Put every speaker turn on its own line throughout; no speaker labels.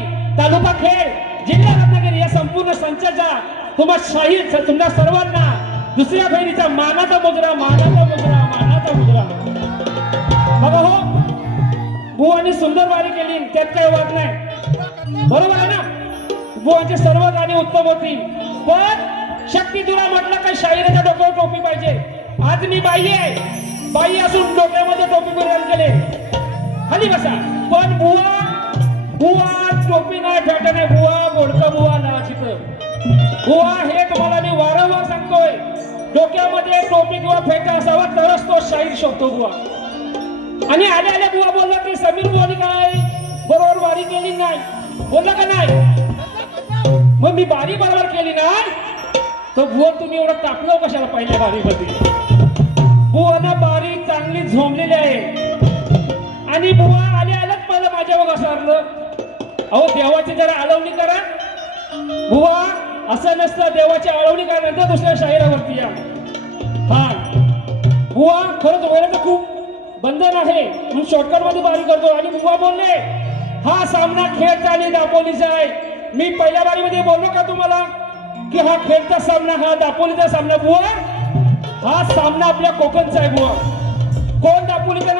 मेटकरवाडी तालुका खेड जिल्हा रत्नागिरी या संपूर्ण संचाचा तुम्हा शाहीर तुमच्या सर्वांना दुसऱ्या बहिणीचा मानाचा मुजरा मानाचा मुजरा मानाचा मुजरा बघा हो बुवानी सुंदर वारी केली त्यात काही वाद नाही. बरोबर आहे ना? बुवांची सर्व गाणी उत्तम होती. पण शक्ती तुला म्हटलं का शाहिराच्या डोक्यावर टोपी पाहिजे? आज मी बाई आहे. बाई असून डोक्यामध्ये टोपी परिधान केले खाली बसा. पण बुवा बुवा टोपी ना फेटा नाही बुवा बोडका बुवा नाशिक. बुवा हे तुम्हाला मी वारंवार सांगतोय. डोक्यामध्ये टोपी किंवा फेटा असावा तरच तो शाहीर शोधतो बुवा. आणि आल्या आल्या बुवा बोलला की समीर बोली काय बरोबर वारी केली नाही. बोलला का नाही? मग मी बारी बरोबर केली ना तर बुवा तुम्ही एवढं टाकलं कशाला पहिल्या बारीमध्ये? बुवाना बारी चांगली झोंबलेली आहे. आणि बुवा आल्या आल्याच मला माझ्यावर घसरलं. अहो देवाची जरा आळवणी करा. बुवा असं नसतं देवाची आळवणी करा दुसऱ्या शाहिरावरती या. हा. बुवा खरंच वेळेचं खूप बंधन आहे. म्हणून शॉर्टकटमध्ये बारी करतो. आणि बुवा बोलले हा सामना खेळचा आणि दापोलीचा आहे. मी पहिल्या बारीमध्ये बोललो का तुम्हाला? की हा खेळचा सामना हा दापोलीचा सामना. बुवा हा सामना आपल्या कोकणचा आहे बुवा. कोण दापोलीचा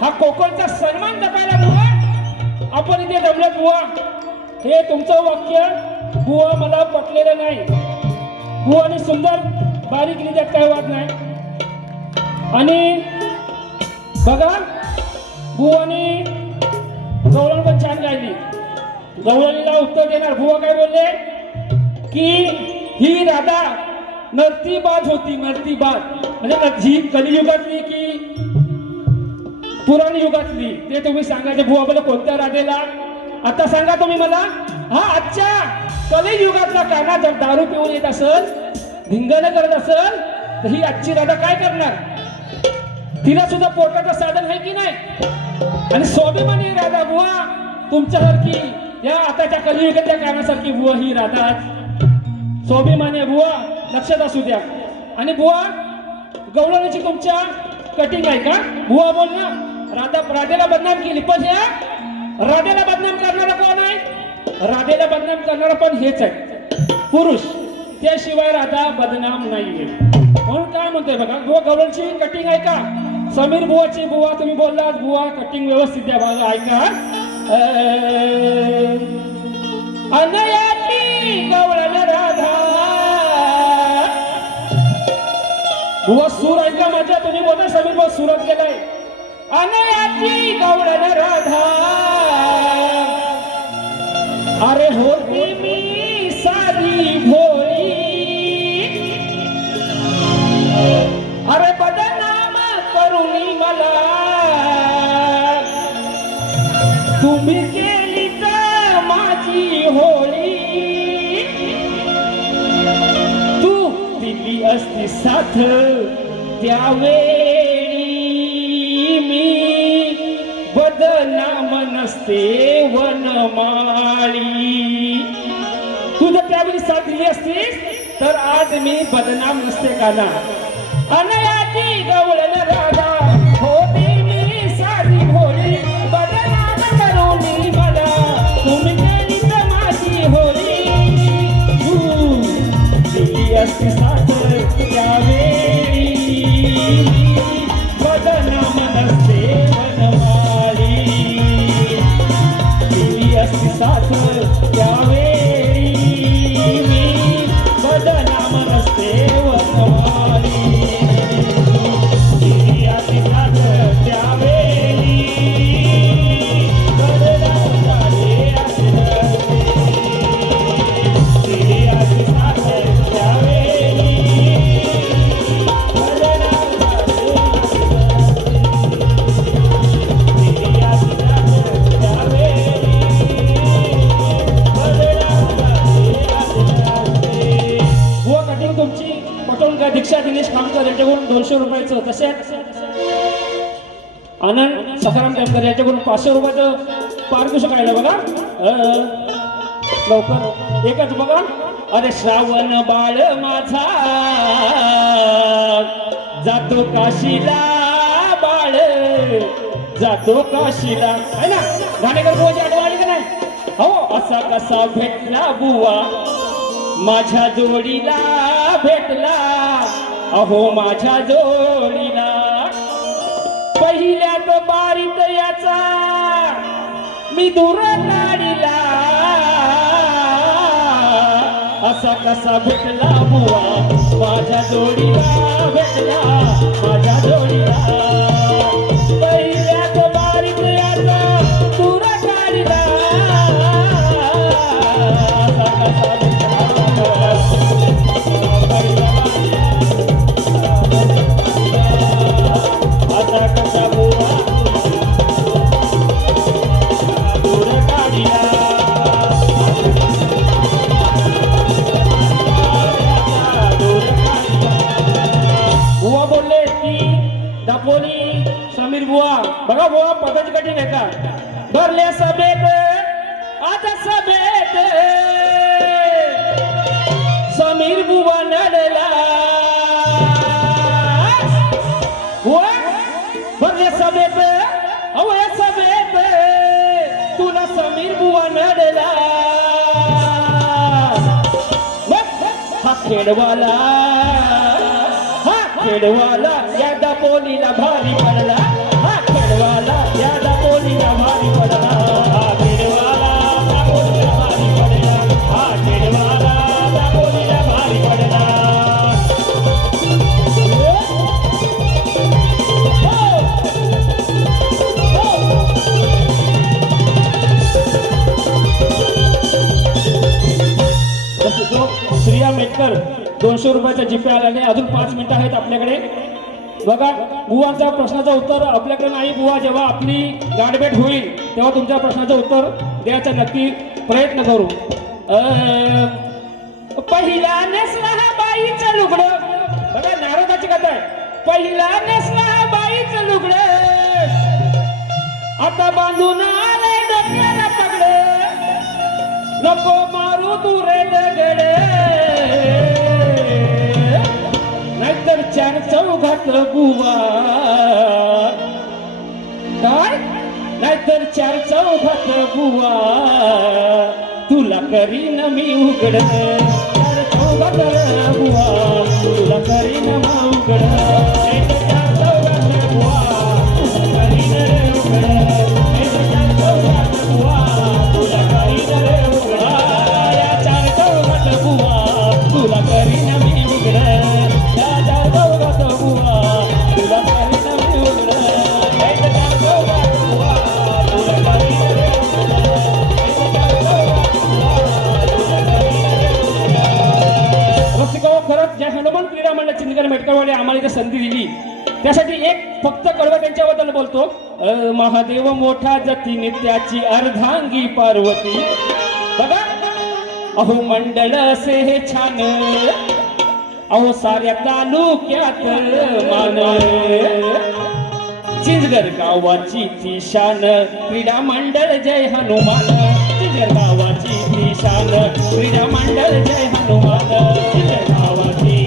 हा कोकणचा सन्मान जपायला बुवा. आपण इथे जमलो बुवा. हे तुमचं वाक्य बुवा मला पटलेलं नाही. बुवाने सुंदर बारीक त्यात काय वाद नाही. आणि बघा बुवाने गवळण पण छान गायली. गवळणीला उत्तर देणार. बुवा काय बोलले? की ही राधा नर्तीबाज होती नर्तीबाज. म्हणजे न- कलियुगातली की पुराणी युगातली ते तुम्ही सांगायचे भुवा बोला कोणत्या राधेला आता सांगा तुम्ही मला. हा आजच्या कलियुगातला काना जर दारू पिऊन येत असल धिंगाणं करत असेल तर ही आजची राधा काय करणार? तिला सुद्धा पोटाचं साधन आहे की नाही? आणि स्वाभिमानी राधा बुवा तुमच्यासारखी या आताच्या कलियुगातल्या कानासारखी बुवा ही राधा स्वाभिमानी आहे बुवा लक्षात असू द्या. आणि बुवा गवळणीची तुमच्या कटिंग आहे का? बुवा बोल ना. राधा राधेला बदनाम केली. पण या राधेला बदनाम करणारा कोण आहे? राधेला बदनाम करणारा पण हेच आहे. पुरुष त्याशिवाय राधा बदनाम नाहीये. म्हणून काय म्हणतोय बघा? बुवा गवळणची कटिंग आहे का? समीर बुवाची बुवा तुम्ही बोललात बुवा कटिंग व्यवस्थित द्या. बघा ऐका. अं, अनयाची गवळण राधा. बुवा सूर ऐका माझ्या. तुम्ही बोला समीर बुवा सुरात गेलाय. अनयाची गवळण राधा अरे होती मी साधी भोळी. अरे बदनाम करुणी मला. तुम्ही केली तर माझी होळी. तू दिली असती साथ त्यावेळी नसते वनमाळी तू जर त्यावेळी साथ दिली असतीस तर आज मी बदनाम नसते का ना अनयाची गवळण राधा होती मी साधी भोळी बदनाम करून मला तुम्ही माझी होळी तू दिली असती साथ रुपये दीक्षा दिनेश खामकर यांच्याकडून दोनशे रुपयाचं तसेच आनंद सखाराम टेमकर यांच्याकडून पाचशे रुपयाचं पारितोषिक आहे बघा. लवकर. एकच बघा. अरे श्रावण बाळ माझा. जातो काशीला बाळ. जातो काशीला. है ना? गाणेकर बुवाची आठवण का नाही? हो असा कसा भेटला बुवा? माझ्या जोडीला भेटला. अहो माझ्या जोडीला. पहिल्यात बारीत याचा मी दूर काढिला असा कसा भेटला बुवा? माझ्या जोडीला भेटला. माझ्या जोडीला. पहिल्यात खेडवाला हा खेळवाला या दापोलीला भारी पडला. श्रिया दोनशे रुपयाचा जीपे आला नाही अजून पाच मिनिटं आहेत आपल्याकडे. बघा बुवांच्या प्रश्नाचं उत्तर आपल्याकडे नाही. बुवा जेव्हा आपली गाठभेट होईल तेव्हा तुमच्या प्रश्नाचं उत्तर द्यायचा नक्की प्रयत्न करू. पहिला नेसला बाईचं लुगड. बघा नारदाची कथा आहे. पहिला नेसला बाईचं लुगड. आता बांधून आले डोक्याला पगडे. नको मारू तू रे घातलं चौघात बुवा. काय? नाहीतर चार चौघात बुवा. तुला करीन मी उघड. चार चौघात बुवा. तुला करीन मा उघड. आम्हाला इथे संधी दिली. त्यासाठी एक फक्त कडवं त्यांच्याबद्दल बोलतो. महादेव मोठा जतीने त्याची अर्धांगी पार्वती. बघा. अहो मंडळ असे हे छान. अहो साऱ्या तालुक्यात मान. चिंचगड गावाची ती शान. क्रीडा मंडळ जय हनुमान. चिंचगड गावाची ती शान. क्रीडा मंडळ जय हनुमान. चिंचगड गावाची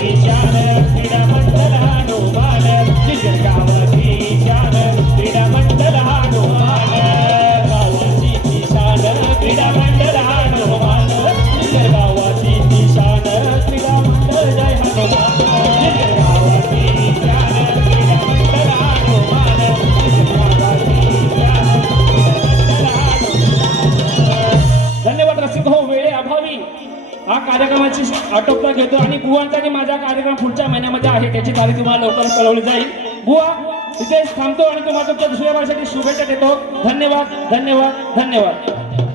माझा कार्यक्रम पुढच्या महिन्यामध्ये आहे. त्याची तारीख तुम्हाला लवकरच कळवली जाईल. बुवा इथे थांबतो आणि तुम्हाला तुमच्या दुसऱ्या वर्षाची शुभेच्छा देतो. धन्यवाद धन्यवाद धन्यवाद.